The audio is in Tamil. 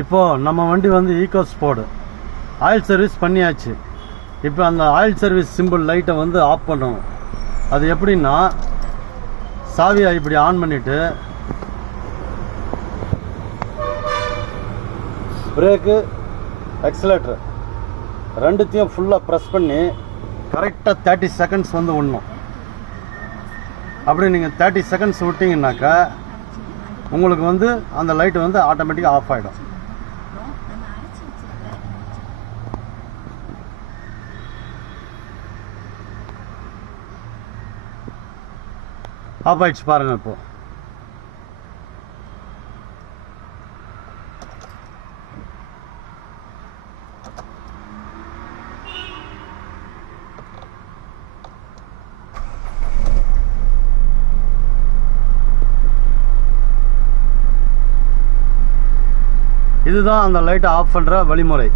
இப்போது நம்ம வண்டி வந்து ஈகோ ஸ்போர்ட் ஆயில் சர்வீஸ் பண்ணியாச்சு. இப்போ அந்த ஆயில் சர்வீஸ் சிம்பிள் லைட்டை வந்து ஆஃப் பண்ணணும். அது எப்படின்னா, சாவியை இப்படி ஆன் பண்ணிவிட்டு பிரேக்கு எக்ஸலேட்டர் ரெண்டுத்தையும் ஃபுல்லாக ப்ரெஸ் பண்ணி கரெக்டாக 30 செகண்ட்ஸ் வந்து விடணும். அப்படி நீங்கள் 30 செகண்ட்ஸ் விட்டிங்கனாக்கா உங்களுக்கு வந்து அந்த லைட்டு வந்து ஆட்டோமேட்டிக்காக ஆஃப் ஆகிடும். ஆஃப் ஆயிடுச்சு பாருங்கள். இப்போ இதுதான் அந்த லைட்டை ஆஃப் பண்ணுற வழிமுறை.